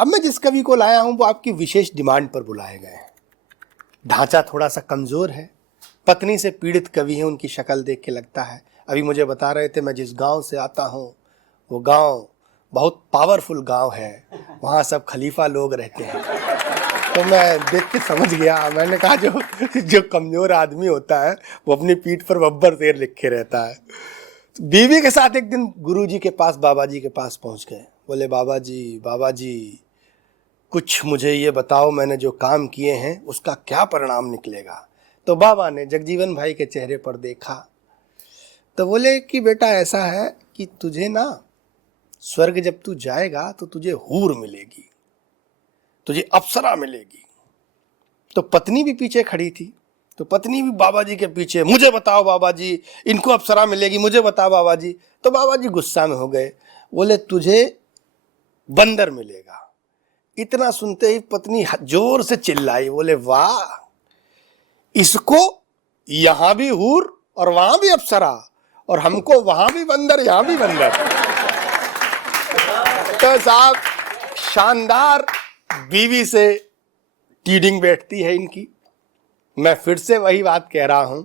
अब मैं जिस कवि को लाया हूं वो आपकी विशेष डिमांड पर बुलाए गए हैं। ढांचा थोड़ा सा कमजोर है, पत्नी से पीड़ित कवि हैं, उनकी शक्ल देख के लगता है। अभी मुझे बता रहे थे, मैं जिस गांव से आता हूं वो गांव बहुत पावरफुल गांव है, वहाँ सब खलीफा लोग रहते हैं। तो मैं देख के समझ गया। मैंने कहा जो कमज़ोर आदमी होता है वो अपनी पीठ पर बब्बर शेर लिखे रहता है। तो बीवी के साथ एक दिन गुरुजी के पास, बाबा जी के पास पहुँच गए। बोले बाबा जी कुछ मुझे ये बताओ, मैंने जो काम किए हैं उसका क्या परिणाम निकलेगा। तो बाबा ने जगजीवन भाई के चेहरे पर देखा तो बोले कि बेटा ऐसा है कि तुझे ना स्वर्ग जब तू जाएगा तो तुझे हूर मिलेगी, तुझे अप्सरा मिलेगी। तो पत्नी भी पीछे खड़ी थी, तो पत्नी भी बाबा जी के पीछे, मुझे बताओ बाबा जी, इनको अप्सरा मिलेगी, मुझे बताओ बाबा जी। तो बाबा जी गुस्सा में हो गए, बोले तुझे बंदर मिलेगा। इतना सुनते ही पत्नी जोर से चिल्लाई, बोले वाह, इसको यहां भी हूर और वहां भी अप्सरा, और हमको वहां भी बंदर यहां भी बंदर। तो साहब शानदार बीवी से टीडिंग बैठती है इनकी। मैं फिर से वही बात कह रहा हूं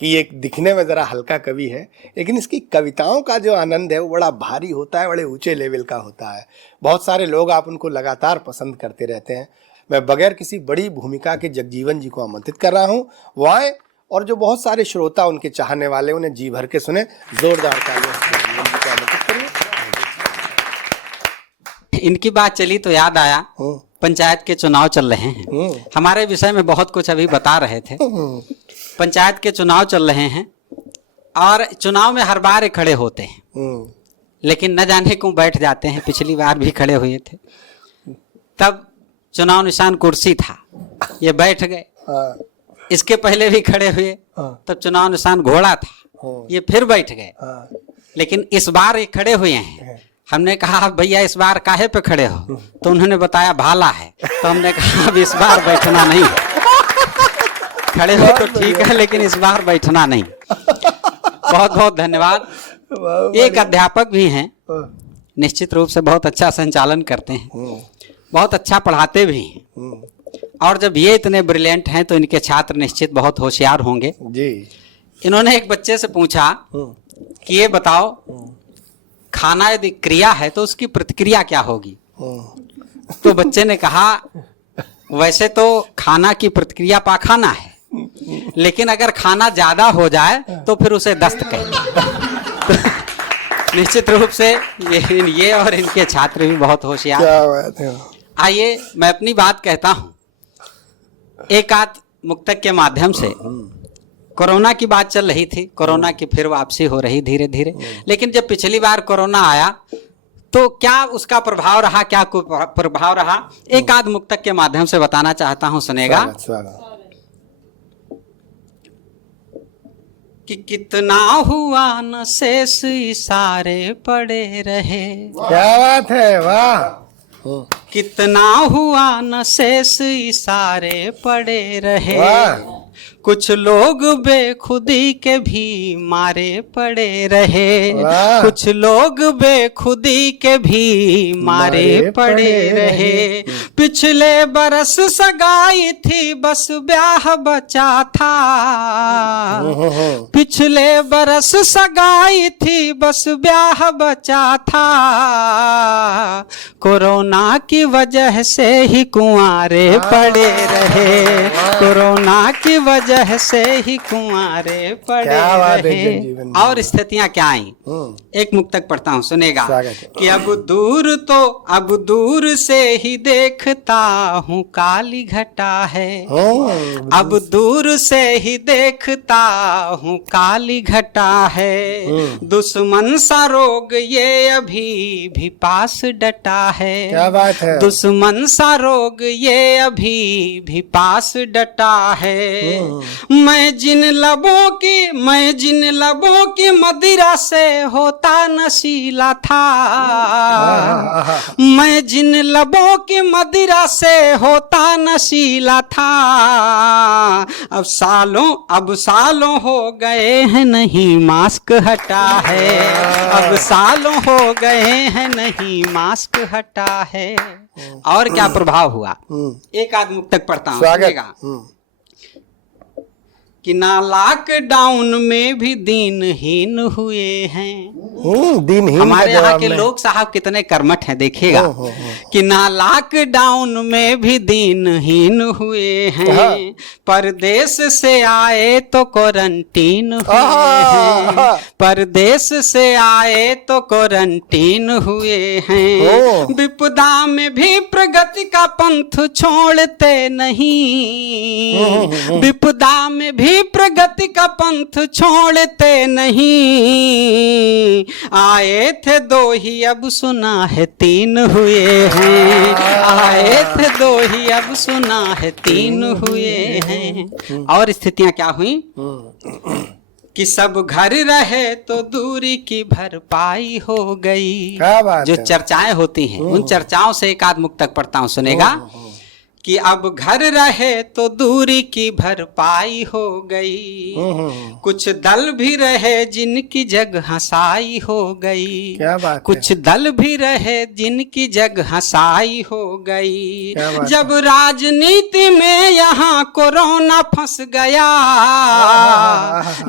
कि ये दिखने में जरा हल्का कवि है, लेकिन इसकी कविताओं का जो आनंद है वो बड़ा भारी होता है, बड़े ऊंचे लेवल का होता है। बहुत सारे लोग आप उनको लगातार पसंद करते रहते हैं। मैं बगैर किसी बड़ी भूमिका के जगजीवन जी को आमंत्रित कर रहा हूं, वो आए और जो बहुत सारे श्रोता उनके चाहने वाले उन्हें जी भर के सुने। जोरदार तालियों से जगजीवन जी को आमंत्रित करिए। इनकी बात चली तो याद आया, पंचायत के चुनाव चल रहे हैं। हमारे विषय में बहुत कुछ अभी बता रहे थे। पंचायत के चुनाव चल रहे हैं और चुनाव में हर बार खड़े होते हैं, लेकिन न जाने क्यों बैठ जाते हैं। पिछली बार भी खड़े हुए थे, तब चुनाव निशान कुर्सी था, ये बैठ गए। इसके पहले भी खड़े हुए, तब चुनाव निशान घोड़ा था, ये फिर बैठ गए। लेकिन इस बार ये खड़े हुए हैं। हमने कहा भैया इस बार काहे पे खड़े हो, तो उन्होंने बताया भाला है। तो हमने कहा अब इस बार बैठना नहीं, खड़े हो तो ठीक है लेकिन इस बार बैठना नहीं। बहुत बहुत धन्यवाद। एक अध्यापक भी हैं, निश्चित रूप से बहुत अच्छा संचालन करते हैं, बहुत अच्छा पढ़ाते भी हैं। और जब ये इतने ब्रिलियंट हैं तो इनके छात्र निश्चित बहुत होशियार होंगे जी। इन्होंने एक बच्चे से पूछा कि ये बताओ, खाना यदि क्रिया है तो उसकी प्रतिक्रिया क्या होगी। तो बच्चे ने कहा वैसे तो खाना की प्रतिक्रिया पाखाना है, लेकिन अगर खाना ज्यादा हो जाए तो फिर उसे दस्त कहेंगे। निश्चित रूप से ये और इनके छात्र भी बहुत होशियार हैं। आइए मैं अपनी बात कहता हूं। एक आध मुक्तक के माध्यम से, कोरोना की बात चल रही थी, कोरोना की फिर वापसी हो रही धीरे धीरे। लेकिन जब पिछली बार कोरोना आया तो क्या उसका प्रभाव रहा, क्या प्रभाव रहा, एक आध मुक्तक के माध्यम से बताना चाहता हूं, सुनेगा। कि कितना हुआ न शेष इशारे पड़े रहे। क्या बात है, वाह। कितना हुआ न शेष इशारे पड़े रहे, कुछ लोग बेखुदी के भी मारे पड़े रहे, कुछ लोग बेखुदी के भी मारे पड़े रहे। पिछले बरस सगाई थी बस ब्याह बचा था, पिछले बरस सगाई थी बस ब्याह बचा था, कोरोना की वजह से ही कुंवारे पड़े रहे, कोरोना की वजह से ही कुंवारे पड़े रहे। और स्थितियां क्या आई, एक मुक्तक पढ़ता हूं, सुनेगा। कि अब दूर से ही देखता हूँ काली घटा है, अब दूर से ही देखता हूँ काली घटा है, दुश्मन सा रोग ये अभी भी पास डटा है। क्या बात है। दुश्मन सा रोग ये अभी भी पास डटा है, मैं जिन लबों की मदिरा से होता नशीला था, मैं जिन लबों की मदिरा से होता नशीला था, अब सालों हो गए हैं नहीं मास्क हटा है, अब सालों हो गए हैं नहीं मास्क हटा है। और क्या प्रभाव हुआ, एक आध मुक्तक पढ़ता हूँ, सुनिएगा। कि ना लॉकडाउन में भी दीनहीन हुए हैं। दीनहीन हमारे यहाँ के लोग साहब कितने कर्मठ हैं, देखिएगा। कि ना लॉकडाउन में भी दीनहीन हुए हैं, परदेश से आए तो क्वारंटीन हुए हैं, परदेश से आए तो क्वारंटीन हुए हैं। विपदा में भी प्रगति का पंथ छोड़ते नहीं, विपदा में भी प्रगति का पंथ छोड़ते नहीं, आए थे दो ही अब सुना है तीन हुए हैं, आए थे दो ही अब सुना है तीन हुए हैं। और स्थितियां क्या हुई कि सब घर रहे तो दूरी की भरपाई हो गई। जो चर्चाएं होती हैं उन चर्चाओं से एक आध मुक्तक पढ़ता हूं, सुनेगा। कि अब घर रहे तो दूरी की भरपाई हो गई, कुछ दल भी रहे जिनकी जग हंसाई हो गई, क्या बात कुछ है? दल भी रहे जिनकी जग हंसाई हो गई। जब राजनीति में यहाँ कोरोना फंस गया,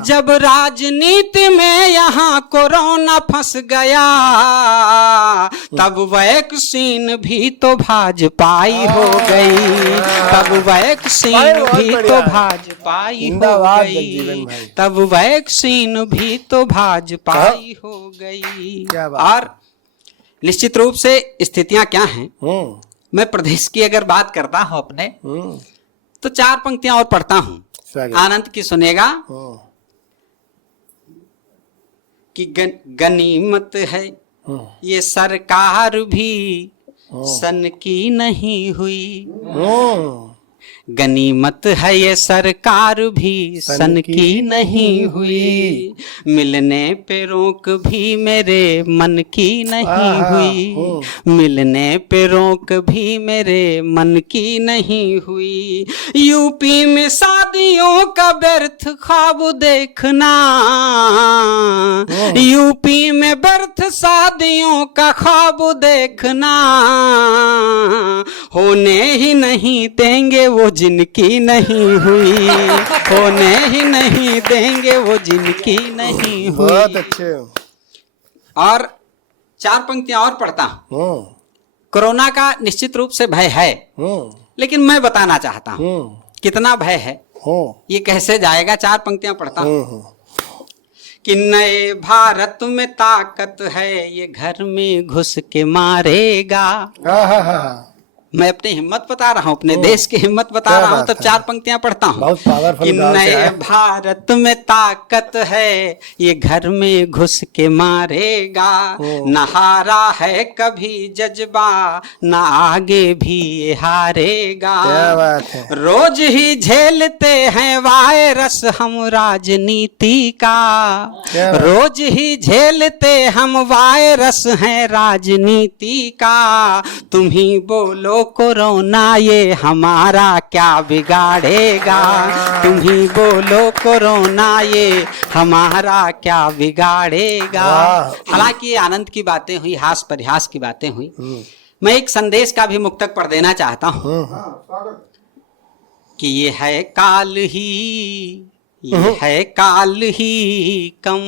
जब राजनीति में यहाँ कोरोना फंस गया, तब वैक्सीन भी तो भाजपाई हो गई, तब वैक्सीन भी तो भाजपाई हो गई, तब वैक्सीन भी तो भाजपाई हो गई। और निश्चित रूप से स्थितियां क्या हैं, मैं प्रदेश की अगर बात करता हूं अपने, तो चार पंक्तियां और पढ़ता हूं, आनंद की सुनेगा। कि गनीमत है ये सरकार भी सन की नहीं हुई, गनीमत है ये सरकार भी सन की नहीं हुई, मिलने पे रोक भी मेरे मन की नहीं हुई, मिलने पे रोक भी मेरे मन की नहीं हुई। यूपी में शादियों का व्यर्थ ख्वाब देखना, यूपी में व्यर्थ शादियों का ख्वाब देखना, होने ही नहीं देंगे वो जिनकी नहीं हुई, होने ही नहीं देंगे वो जिनकी नहीं हुई। बहुत अच्छे। और चार पंक्तियां और पढ़ता हूं। कोरोना का निश्चित रूप से भय है, लेकिन मैं बताना चाहता हूं कितना भय है, ये कैसे जाएगा। चार पंक्तियां पढ़ता हूं। कि नए भारत में ताकत है ये घर में घुस के मारेगा। मैं अपनी हिम्मत बता रहा हूँ, अपने देश की हिम्मत बता रहा हूँ, तब चार पंक्तियां पढ़ता हूँ। कि नए भारत में ताकत है ये घर में घुस के मारेगा, न हारा है कभी जज्बा न आगे भी ये हारेगा। रोज ही झेलते हैं वायरस हम राजनीति का, रोज ही झेलते हम वायरस हैं राजनीति का। तुम ही बोलो कोरोना ये हमारा क्या बिगाड़ेगा, तुम ही बोलो कोरोना ये हमारा क्या बिगाड़ेगा। हालांकि ये आनंद की बातें हुई, हास परिहास की बातें हुई। मैं एक संदेश का भी मुक्तक पढ़ देना चाहता हूं कि ये है काल ही, ये है काल ही कम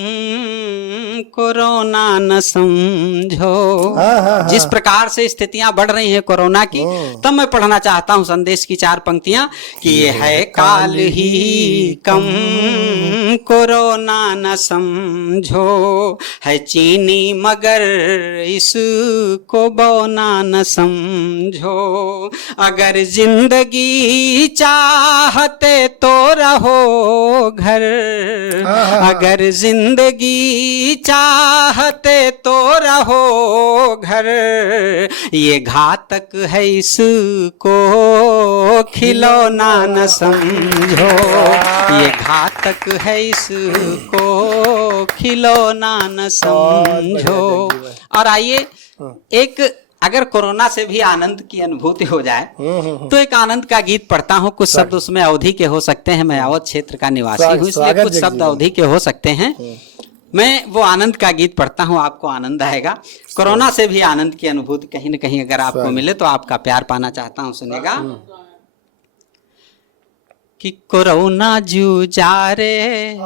कोरोना न समझो। जिस प्रकार से स्थितियां बढ़ रही हैं कोरोना की, तब मैं पढ़ना चाहता हूं संदेश की चार पंक्तियां कि ये है काल ही कम कोरोना न समझो, है चीनी मगर इसको बौना न समझो। अगर जिंदगी चाहते तो रहो घर, अगर जिंदगी चाहते तो रहो घर, ये घातक है इसको खिलौना न समझो, ये घातक है इसको खिलौना न समझो। और आइए एक, अगर कोरोना से भी आनंद की अनुभूति हो जाए तो एक आनंद का गीत पढ़ता हूँ। कुछ शब्द उसमें अवधि के हो सकते हैं, मैं अवध क्षेत्र का निवासी हूँ इसलिए कुछ शब्द अवधि के हो सकते हैं। मैं वो आनंद का गीत पढ़ता हूँ, आपको आनंद आएगा। कोरोना से भी आनंद की अनुभूति कहीं न कहीं अगर आपको मिले तो आपका प्यार पाना चाहता हूँ, सुनेगा। कि कोरोना जू जा रे,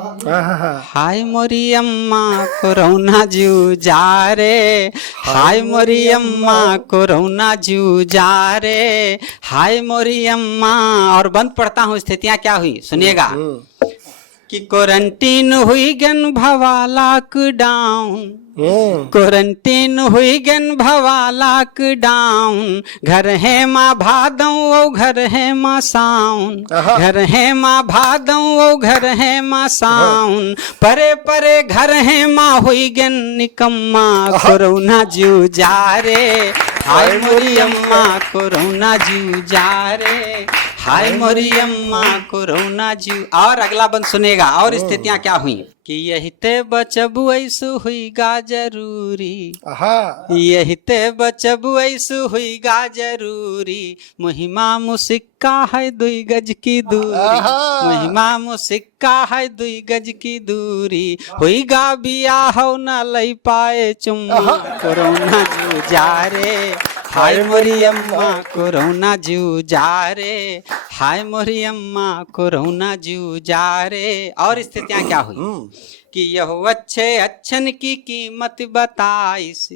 हाय मोरी अम्मा कोरोना जू जा रे, हाय मोरी अम्मा कोरोना जू जा रे, हाय मोरी अम्मा। और बंद पढ़ता हूँ, स्थितियां क्या हुई सुनिएगा। कि क्वारंटीन हुई गन भवा लॉकडाउन, क्वारंटीन हुई गन भवा लॉकडाउन, घर है माँ भादों घर है माँ साउन, घर है माँ भादों घर है माँ साउन, परे परे घर है माँ हुई गन निकम्मा कोरोना जू जा रे, हाय मोरी अम्मा कोरोना जू जा रे, हाय मोरी अम्मा कोरोना जू। और अगला बंद सुनेगा। और स्थितियां क्या हुई। कि यही ते बचबू ऐसु हुई गा जरूरी, यही ते बचबू ऐसु हुई गा जरूरी, मुहिमा मुसिक्का है 2 गज की दूरी, मुहिमा मुसिक्का है 2 गज की दूरी, हुई गा बिया हो न लई पाए चुम्मा कोरोना जू जा रे, हाय मोरी अम्मा कोरोना जू जा रे, हाय मोरी अम्मा कोरोना जू जा रे। और स्थितियां क्या हुई। कि यह अच्छे अच्छन की कीमत बताइस,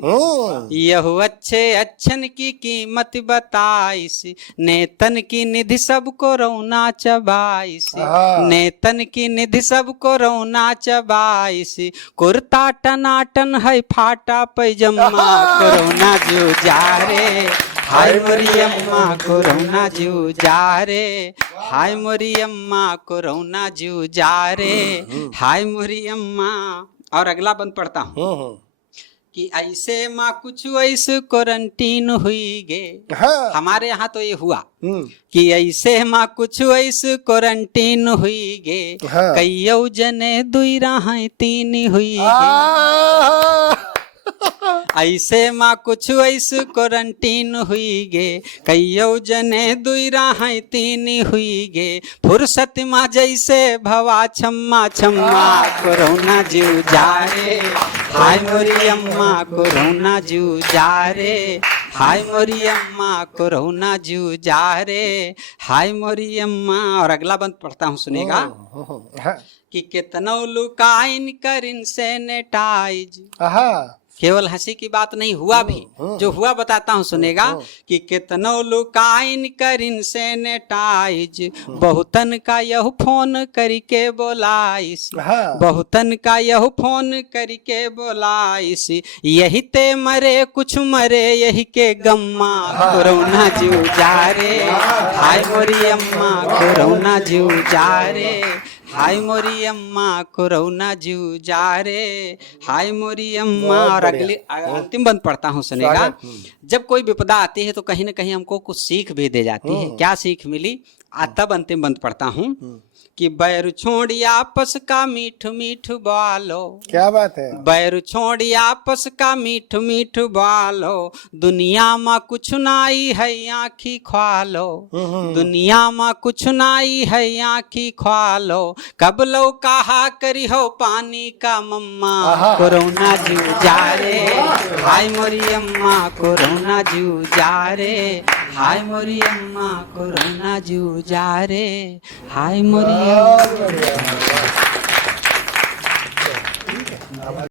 यह अच्छे अच्छन की कीमत बताइस, नेतन की निधि सबको रौना चबाइस, नेतन की निधि सबको रौना चबाइस, कुर्ता टनाटन है फाटा पैजम्मा कोरोना जू जा रे, हाय मोरी अम्मा कोरोना जू जा रे, हाय मोरी अम्मा कोरोना जू जा रे, हाय मोरी अम्मा। और अगला बंद पढ़ता हूँ। कि ऐसे माँ कुछ ऐसे क्वारंटीन हुई गे, हमारे यहाँ तो ये हुआ। कि ऐसे माँ कुछ ऐसे क्वारंटीन हुई गे, कईयो जने 2 राहें 3 हुई गे, ऐसे माँ कुछ ऐसे क्वारंटीन हुई गे, कईयो जने 2 राहें 3 हुई गे, फुर्सत माँ जैसे भवा छम्मा छम्मा कोरोना जू जा रे, हाय मोरी अम्मा कोरोना जू जा रे, हाय मोरी अम्मा कोरोना जू जा रे, हाय मोरी अम्मा। और अगला बंद पढ़ता हूँ, सुनेगा। कि कितनो लुकाइन करिन सैनिटाइज, केवल हंसी की बात नहीं, हुआ भी, जो हुआ बताता हूँ, सुनेगा। कि कितनो लुकाइन करिन सैनिटाइज, बहुतन का यह फोन करके बोलाइस, बहुतन का यह फोन करके बोलाइस, यही ते मरे कुछ मरे यही के गम्मा कोरोना जू जा रे, हाय मोरी अम्मा कोरोना जू जा रे, हाय मोरी अम्मा कोरोना जू जा रे, हाय मोरी अम्मा। और अगले अंतिम बंद पढ़ता हूँ, सुनेगा। जब कोई विपदा आती है तो कहीं न कहीं हमको कुछ सीख भी दे जाती है। क्या सीख मिली, तब अंतिम बंद पढ़ता हूँ। कि बैर छोड़ी आपस का मीठ मीठ बालो, क्या बात है। बैर छोड़ी आपस का मीठ मीठ बालो, दुनिया में कुछ नाई है आँखी ख्वालो, दुनिया में कुछ नाई है आँखी ख्वालो, कब लो कहा करी हो पानी का मम्मा कोरोना जू जा रे, हाय मोरी अम्मा कोरोना जू जा रे, हाय मोरी अम्मा कोरोना जू जा रे, हाय मोरी अम्मा।